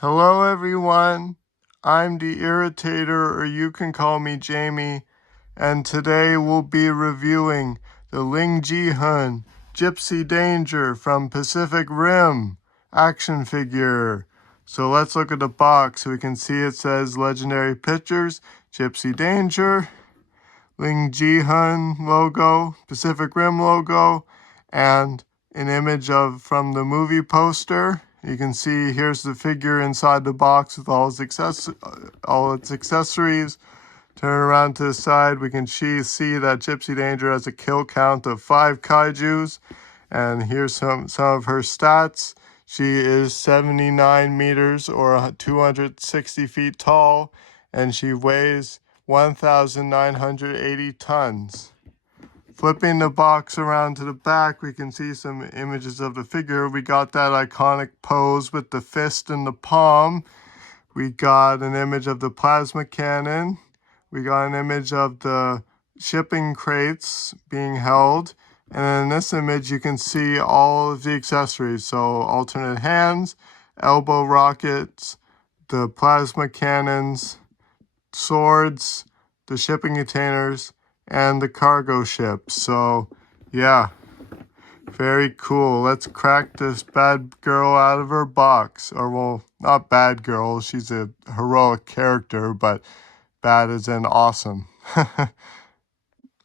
Hello everyone, I'm the Irritator, or you can call me Jamie, and today we'll be reviewing the Lingjihun Gipsy Danger from Pacific Rim action figure. So let's look at the box. We can see it says Legendary Pictures, Gipsy Danger, Lingjihun logo, Pacific Rim logo, and an image of from the movie poster. You can see here's the figure inside the box with all its accessories. Turn around to the side, we can see that Gipsy Danger has a kill count of 5 kaijus. And here's some of her stats. She is 79 meters or 260 feet tall, and she weighs 1,980 tons. Flipping the box around to the back, we can see some images of the figure. We got that iconic pose with the fist in the palm. We got an image of the plasma cannon. We got an image of the shipping crates being held. And in this image, you can see all of the accessories. So alternate hands, elbow rockets, the plasma cannons, swords, the shipping containers, and the cargo ship. So, yeah, very cool. Let's crack this bad girl out of her box. Or, well, not bad girl. She's a heroic character, but bad as in awesome.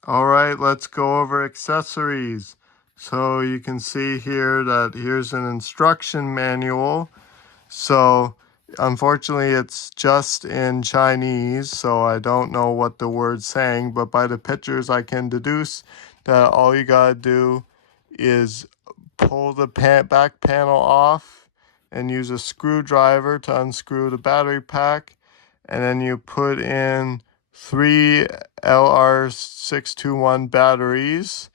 All right, let's go over accessories. So you can see here that here's an instruction manual. So unfortunately, it's just in Chinese, so I don't know what the word's saying, but by the pictures, I can deduce that all you gotta do is pull the back panel off and use a screwdriver to unscrew the battery pack, and then you put in 3 LR621 batteries,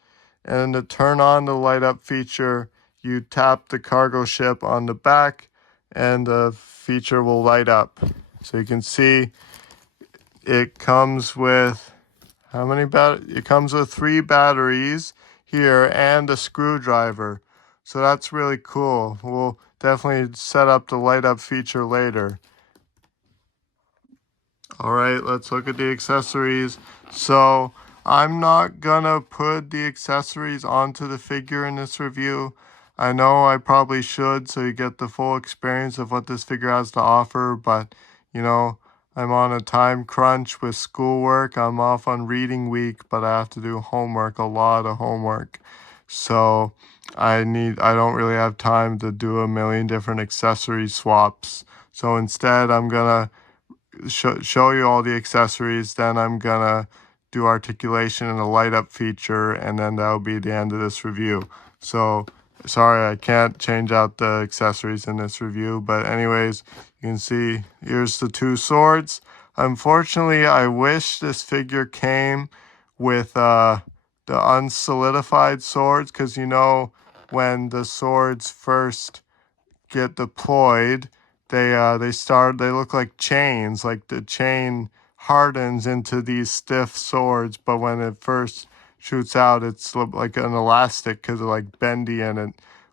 and to turn on the light up feature, you tap the cargo ship on the back and the feature will light up. So you can see it comes with it comes with 3 batteries here and a screwdriver. So that's really cool. We'll definitely set up the light up feature later. All right, let's look at the accessories. So I'm not gonna put the accessories onto the figure in this review. I know I probably should, so you get the full experience of what this figure has to offer, but you know, I'm on a time crunch with schoolwork. I'm off on reading week, but I have to do homework, a lot of homework. So I don't really have time to do a million different accessory swaps. So instead, I'm gonna show you all the accessories, then I'm gonna do articulation and a light up feature, and then that'll be the end of this review. So sorry I can't change out the accessories in this review, but anyways, you can see here's the 2 swords. Unfortunately, I wish this figure came with the unsolidified swords, because you know when the swords first get deployed, they look like chains, like the chain hardens into these stiff swords, but when it first shoots out, it's like an elastic because it's like bendy and it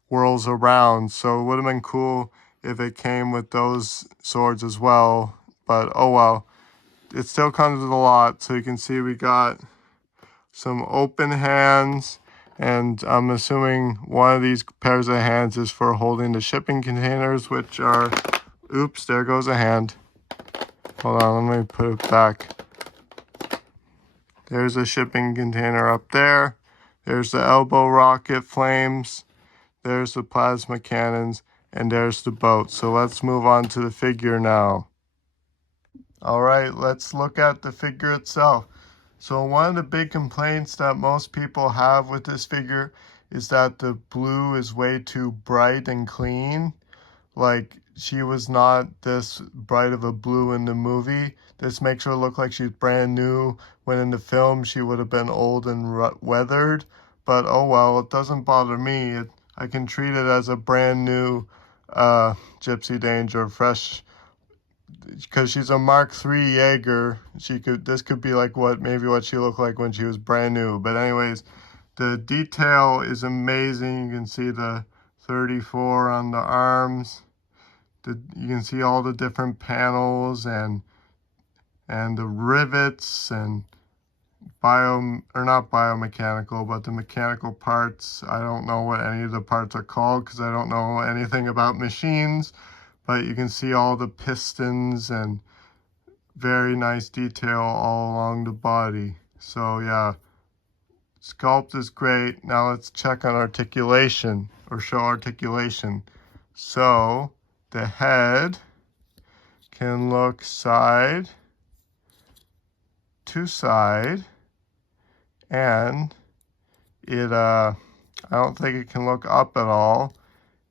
whirls around. So it would have been cool if it came with those swords as well, but oh well. It still comes with a lot. So you can see we got some open hands, and I'm assuming one of these pairs of hands is for holding the shipping containers, which are, oops, there goes a hand. Hold on, let me put it back. There's a shipping container up there. There's the elbow rocket flames. There's the plasma cannons, and there's the boat. So let's move on to the figure now. All right, let's look at the figure itself. So one of the big complaints that most people have with this figure is that the blue is way too bright and clean. Like, she was not this bright of a blue in the movie. This makes her look like she's brand new, when in the film she would have been old and weathered. But oh well, it doesn't bother me. I can treat it as a brand new Gipsy Danger, fresh, because she's a Mark III Jaeger. This could be like maybe what she looked like when she was brand new. But anyways, the detail is amazing. You can see the 34 on the arms. you can see all the different panels and the rivets and not biomechanical, but the mechanical parts. I don't know what any of the parts are called because I don't know anything about machines, but you can see all the pistons and very nice detail all along the body. So yeah, sculpt is great. Now let's check on articulation, or show articulation. So the head can look side to side, and I don't think it can look up at all,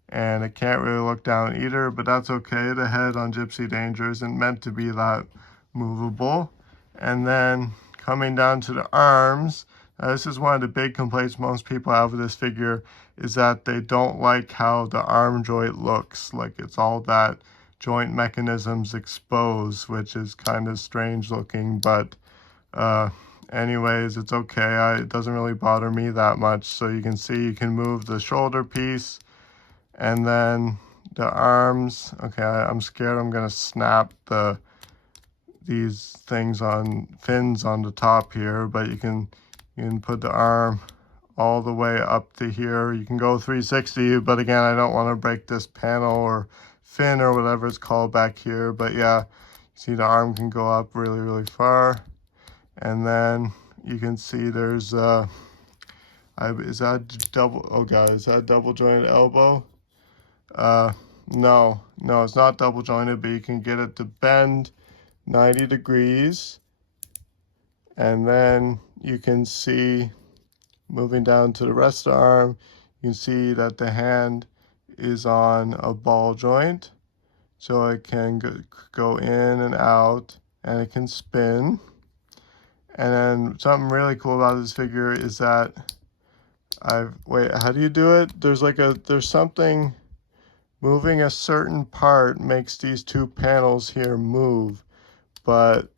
and it can't really look down either, but that's okay. The head on Gipsy Danger isn't meant to be that movable. And then coming down to the arms, this is one of the big complaints most people have with this figure, is that they don't like how the arm joint looks, like it's all that joint mechanisms exposed, which is kind of strange looking, but anyways, it's okay. It doesn't really bother me that much. So you can see you can move the shoulder piece, and then the arms. Okay, I'm scared I'm gonna snap these things on fins on the top here, but you can put the arm all the way up to here. You can go 360, but again, I don't want to break this panel or fin or whatever it's called back here. But yeah, see the arm can go up really, really far. And then you can see there's is that double, oh god, is that double jointed elbow? No, it's not double jointed, but you can get it to bend 90 degrees. And then you can see, moving down to the rest of the arm, you can see that the hand is on a ball joint. So it can go in and out, and it can spin. And then something really cool about this figure is that wait, how do you do it? There's something moving a certain part makes these two panels here move, but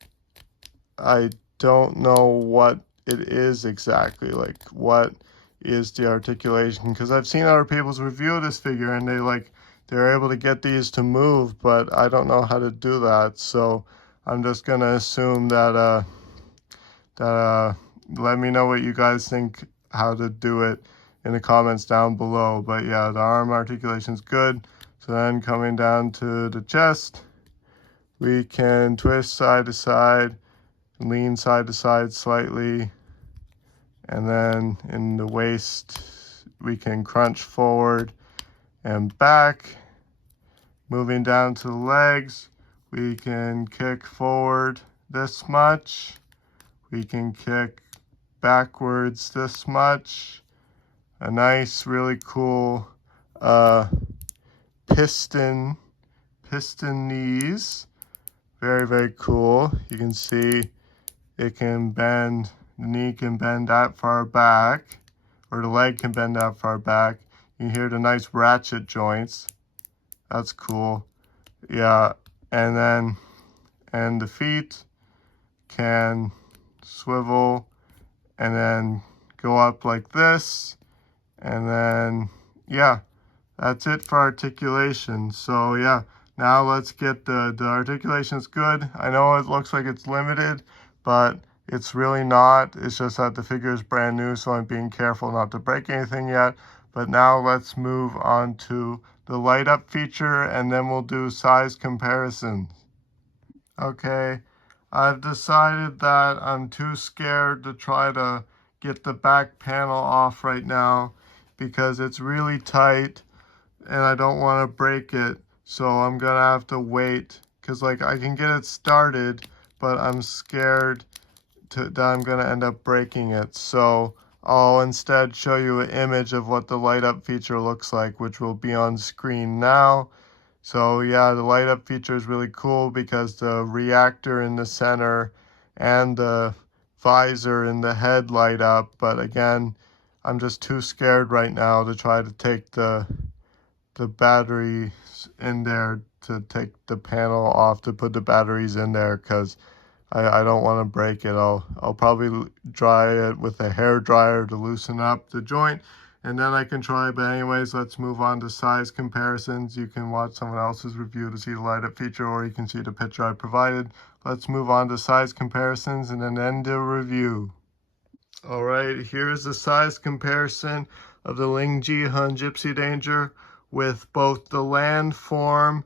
I don't know what it is exactly, like what is the articulation, because I've seen other people's review of this figure and they're able to get these to move, but I don't know how to do that. So I'm just gonna assume that let me know what you guys think how to do it in the comments down below. But yeah, the arm articulation is good. So then coming down to the chest, we can twist side to side, lean side to side slightly, and then in the waist we can crunch forward and back. Moving down to the legs, we can kick forward this much, we can kick backwards this much. A nice, really cool piston knees. Very, very cool. You can see it can bend, the knee can bend that far back, or the leg can bend that far back. You can hear the nice ratchet joints. That's cool. Yeah, and the feet can swivel and then go up like this. And then, yeah, that's it for articulation. So yeah, now let's get the articulation's good. I know it looks like it's limited, but it's really not. It's just that the figure is brand new, so I'm being careful not to break anything yet. But now let's move on to the light up feature, and then we'll do size comparisons. Okay, I've decided that I'm too scared to try to get the back panel off right now because it's really tight and I don't want to break it. So I'm gonna have to wait, because I can get it started, but I'm scared that I'm gonna end up breaking it. So I'll instead show you an image of what the light up feature looks like, which will be on screen now. So yeah, the light up feature is really cool because the reactor in the center and the visor in the head light up. But again, I'm just too scared right now to try to take the batteries in there, to take the panel off to put the batteries in there, because I don't want to break it. I'll probably dry it with a hair dryer to loosen up the joint, and then I can try. But anyways, let's move on to size comparisons. You can watch someone else's review to see the light up feature, or you can see the picture I provided. Let's move on to size comparisons and then end the review. Alright, here's the size comparison of the Lingjihun Gipsy Danger with both the land form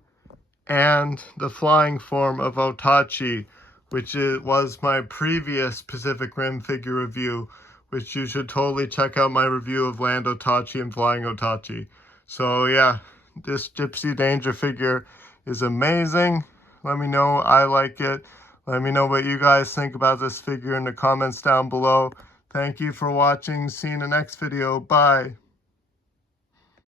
and the flying form of Otachi, which was my previous Pacific Rim figure review, which you should totally check out my review of Land Otachi and Flying Otachi. So yeah, this Gipsy Danger figure is amazing. Let me know, I like it. Let me know what you guys think about this figure in the comments down below. Thank you for watching. See you in the next video. Bye.